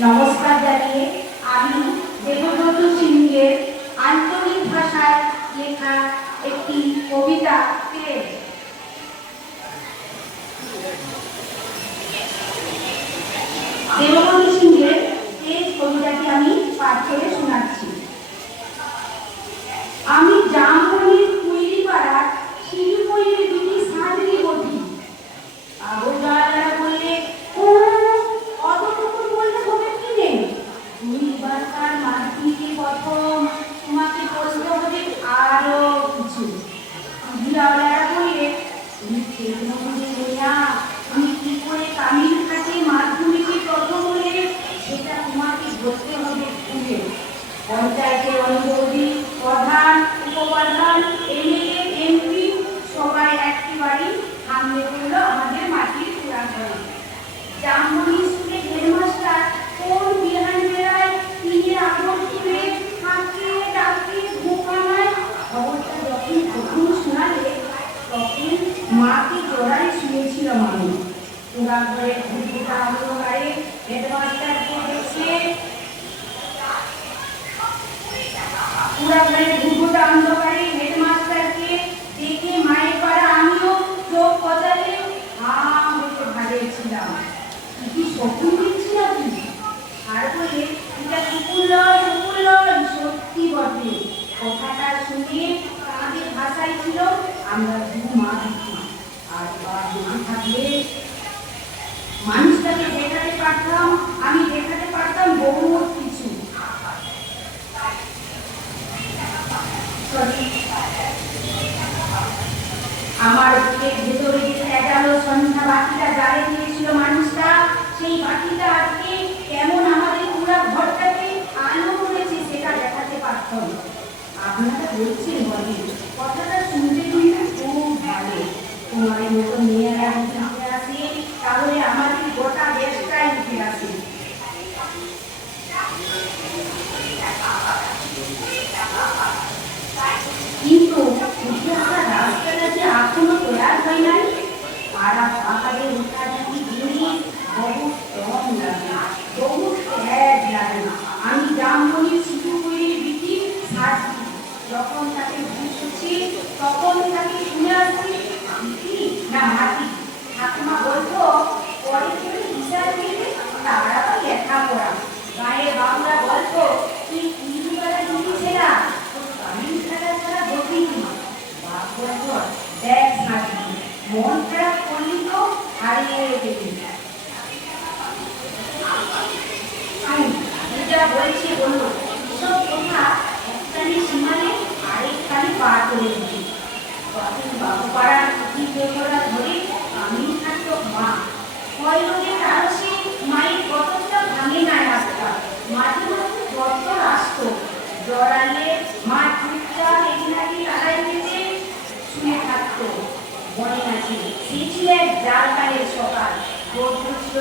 নমস্কার জানিয়ে আমি দেবব্রত সিংহের আঞ্চলিক ভাষায় লেখা একটি কবিতা পেশ দেবব্রত পুরা মানে দুর্গটা অন্ধকারে হেডমাস্টারকে দেখে মায়ের পাড়া আমিও চোখ পচালে হা হয়ে ভাগিয়েছিলাম। কি স্বপ্ন দেখছিলাম তুমি আর বলে এটা কুকুর নয় কুকুর নয় সত্যি বটে। কথাটা শুনে আমাদের ভাষায় ছিল আমরা দু মা আর বা না মানুষটাকে দেখাতে পারতাম, আমি দেখাতে পারতাম বহু আমার ভেতরে এগারো সন্ধ্যা বাকিটা জালে দিয়েছিল মানুষটা সেই বাকিটা আজকে কেমন আমাদের পুরা ঘরটাকে আলো করেছে সেটা দেখাতে পারত না। আপনারা বলছেন বলেন কথাটা শুনতে Jamás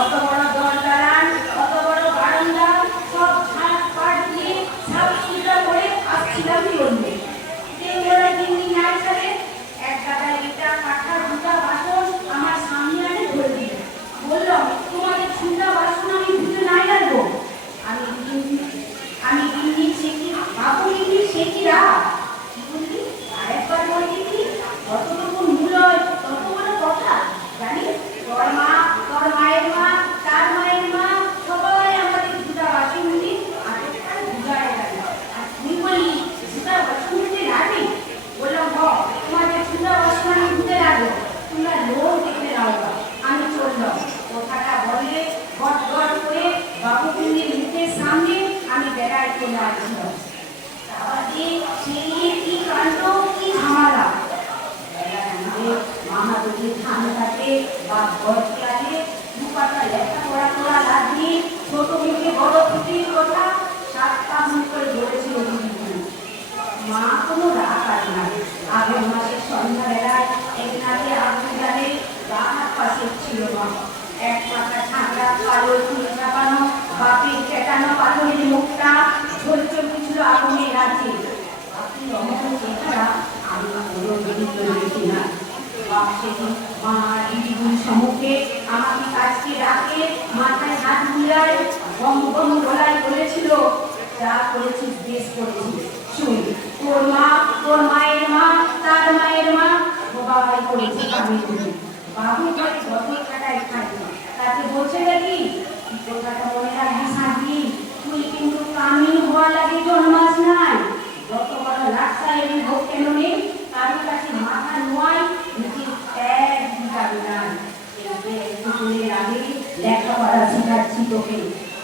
অত বড় বা ঘরটি আগে দু পাতা লেখাপড়া করা লাগিয়ে ছোট মেয়েকে বড়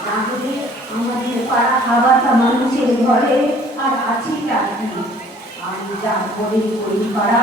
না হলে আমাদের পাড়া মানুষের ঘরে আর আছি রাখি আমি যা করে করি পাড়া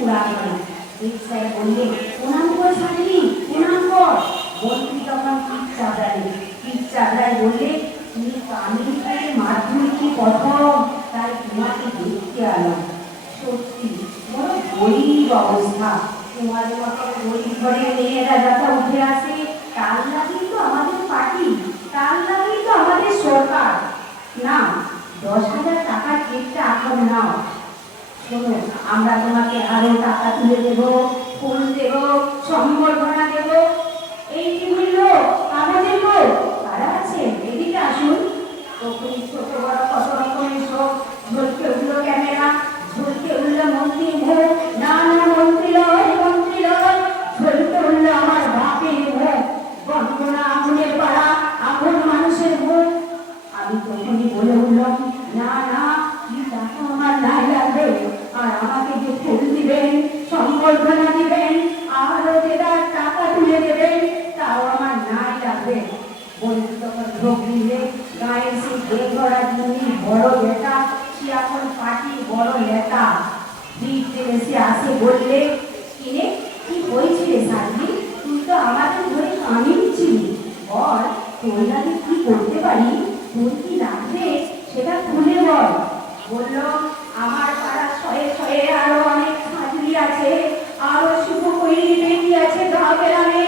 পুরা করে রিক্সায় বললে, প্রণাম কর সাজলি প্রণাম কর। তাই দেখতে এলাম। সত্যি, বড় অবস্থা। তোমাদের মতো ঘরের মেয়েরা উঠে আসে, তার লাগেই তো আমাদের পার্টি, তার লাগেই তো আমাদের সরকার। না, দশ হাজার টাকার চেকটা এখন নাও। আমরা তোমাকে আরও টাকা তুলে দেব ফুল দেব সম্বর্ধনা গায়ে সে বড় সে এখন পাটি বড় এসে আসে বললে কিনে কি হয়েছিল তুই তো ধরে ছিলি তোর কি করতে পারি? তোর কি লাগবে? সেটা খুলে বল। বলল, আমার পাড়া শয়ে আরও অনেক সাজলি আছে, আরও শুভ কৈরি আছে গ্রামে